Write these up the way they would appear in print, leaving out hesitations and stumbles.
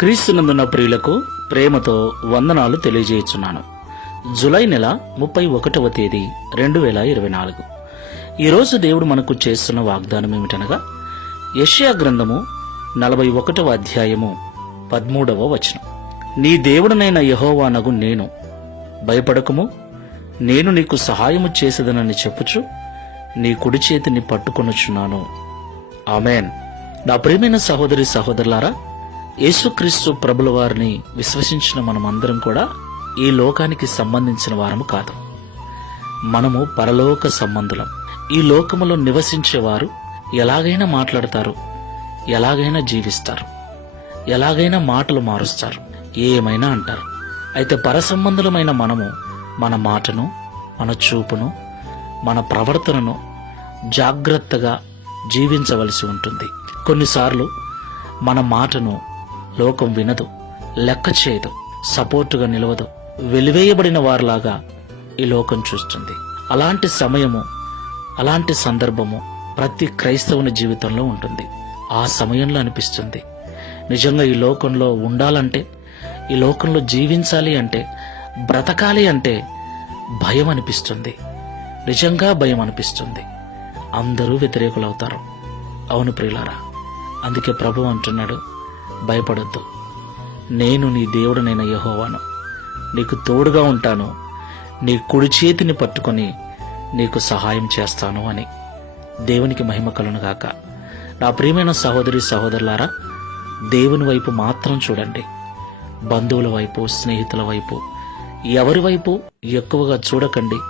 క్రీస్తునందున్న ప్రియులకు ప్రేమతో వందనాలు తెలియజేయుచున్నాను. జులై నెల 31వ తేదీ 2024. ఈరోజు దేవుడు మనకు చేస్తున్న వాగ్దానం ఏమిటనగా యెషయా గ్రంథము 41వ అధ్యాయము 13వ వచనం. నీ దేవుడనైన యెహోవానగు నేను, భయపడకుము, నేను నీకు సహాయము చేసేదనని చెప్పుచు నీ కుడి చేతిని పట్టుకొనుచున్నాను. ఆమేన్. నా ప్రియమైన సహోదరి సహోదరులారా, యేసుక్రీస్తు ప్రభుల వారిని విశ్వసించిన మనమందరం కూడా ఈ లోకానికి సంబంధించిన వారము కాదు. మనము పరలోక సంబంధులం. ఈ లోకములో నివసించేవారు ఎలాగైనా మాట్లాడతారు, ఎలాగైనా జీవిస్తారు, ఎలాగైనా మాటలు మారుస్తారు, ఏమైనా అంటారు. అయితే పరసంబంధులమైన మనము మన మాటను, మన చూపును, మన ప్రవర్తనను జాగ్రత్తగా జీవించవలసి ఉంటుంది. కొన్నిసార్లు మన మాటను లోకం వినదు, లెక్క చేయదు, సపోర్టుగా నిలవదు, వెలివేయబడిన వారిలాగా ఈ లోకం చూస్తుంది. అలాంటి సమయము, అలాంటి సందర్భము ప్రతి క్రైస్తవుని జీవితంలో ఉంటుంది. ఆ సమయంలో అనిపిస్తుంది, నిజంగా ఈ లోకంలో ఉండాలంటే, ఈ లోకంలో జీవించాలి అంటే, బ్రతకాలి అంటే భయం అనిపిస్తుంది. నిజంగా భయం అనిపిస్తుంది. అందరూ వ్యతిరేకులవుతారు. అవును ప్రియులారా, అందుకే ప్రభువు అంటున్నాడు, భయపడొద్దు, నేను నీ దేవుడనైన యెహోవాను, నీకు తోడుగా ఉంటాను, నీ కుడి చేతిని పట్టుకొని నీకు సహాయం చేస్తాను అని. దేవునికి మహిమ కలుగునుగాక. నా ప్రియమైన సహోదరి సహోదరులారా, దేవుని వైపు మాత్రం చూడండి. బంధువుల వైపు, స్నేహితుల వైపు, ఎవరి వైపు ఎక్కువగా చూడకండి,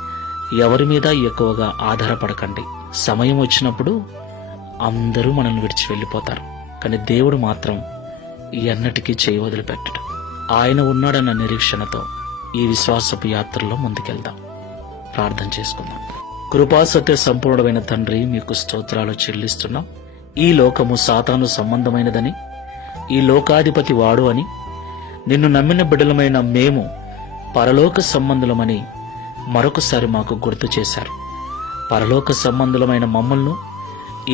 ఎవరి మీద ఎక్కువగా ఆధారపడకండి. సమయం వచ్చినప్పుడు అందరూ మనల్ని విడిచి వెళ్ళిపోతారు, కానీ దేవుడు మాత్రం ఎన్నటికీ చేయి వదిలిపెట్టడు. ఆయన ఉన్నాడన్న నిరీక్షణతో ఈ విశ్వాసపు యాత్రలో ముందుకెళ్దాం. ప్రార్థన చేసుకుందాం. కృపాసత్య సంపూర్ణమైన తండ్రి, మీకు స్తోత్రాలు చెల్లిస్తున్నాం. ఈ లోకము సాతాను సంబంధమైనదని, ఈ లోకాధిపతి వాడు అని, నిన్ను నమ్మిన బిడ్డలమైన మేము పరలోక సంబంధులమని మరొకసారి మాకు గుర్తు చేశారు. పరలోక సంబంధులమైన మమ్మల్ని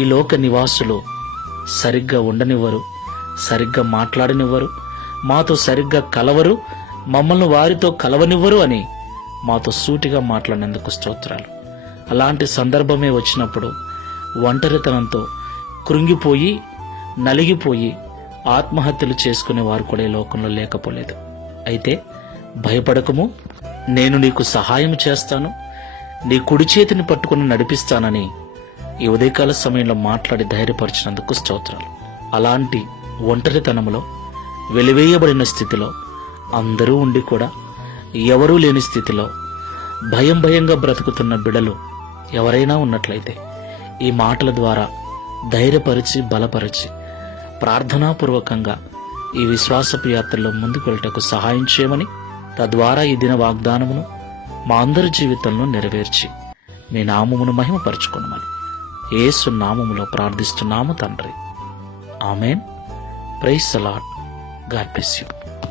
ఈ లోక నివాసులు సరిగ్గా ఉండనివ్వరు, సరిగ్గా మాట్లాడనివ్వరు, మాతో సరిగ్గా కలవరు, మమ్మల్ని వారితో కలవనివ్వరు అని మాతో సూటిగా మాట్లాడినందుకు స్తోత్రాలు. అలాంటి సందర్భమే వచ్చినప్పుడు ఒంటరితనంతో కృంగిపోయి, నలిగిపోయి ఆత్మహత్యలు చేసుకునే వారు కూడా ఈ లోకంలో లేకపోలేదు. అయితే భయపడకము, నేను నీకు సహాయం చేస్తాను, నీ కుడి చేతిని పట్టుకుని నడిపిస్తానని ఈ ఉదయకాల సమయంలో మాట్లాడి ధైర్యపరిచినందుకు స్తోత్రాలు. అలాంటి ఒంటరితనంలో, వెలివేయబడిన స్థితిలో, అందరూ ఉండి కూడా ఎవరూ లేని స్థితిలో భయంగా బ్రతుకుతున్న బిడలు ఎవరైనా ఉన్నట్లయితే ఈ మాటల ద్వారా ధైర్యపరిచి, బలపరిచి, ప్రార్థనాపూర్వకంగా ఈ విశ్వాసపు యాత్రలో ముందుకు వెళ్ళటకు సహాయం చేయమని, తద్వారా ఈ దిన వాగ్దానమును మా అందరి జీవితంలో నెరవేర్చి మీ నామమును మహిమపరచుకొనమని యేసు నామములో ప్రార్థిస్తున్నాము తండ్రి. Amen. Praise the Lord. God bless you.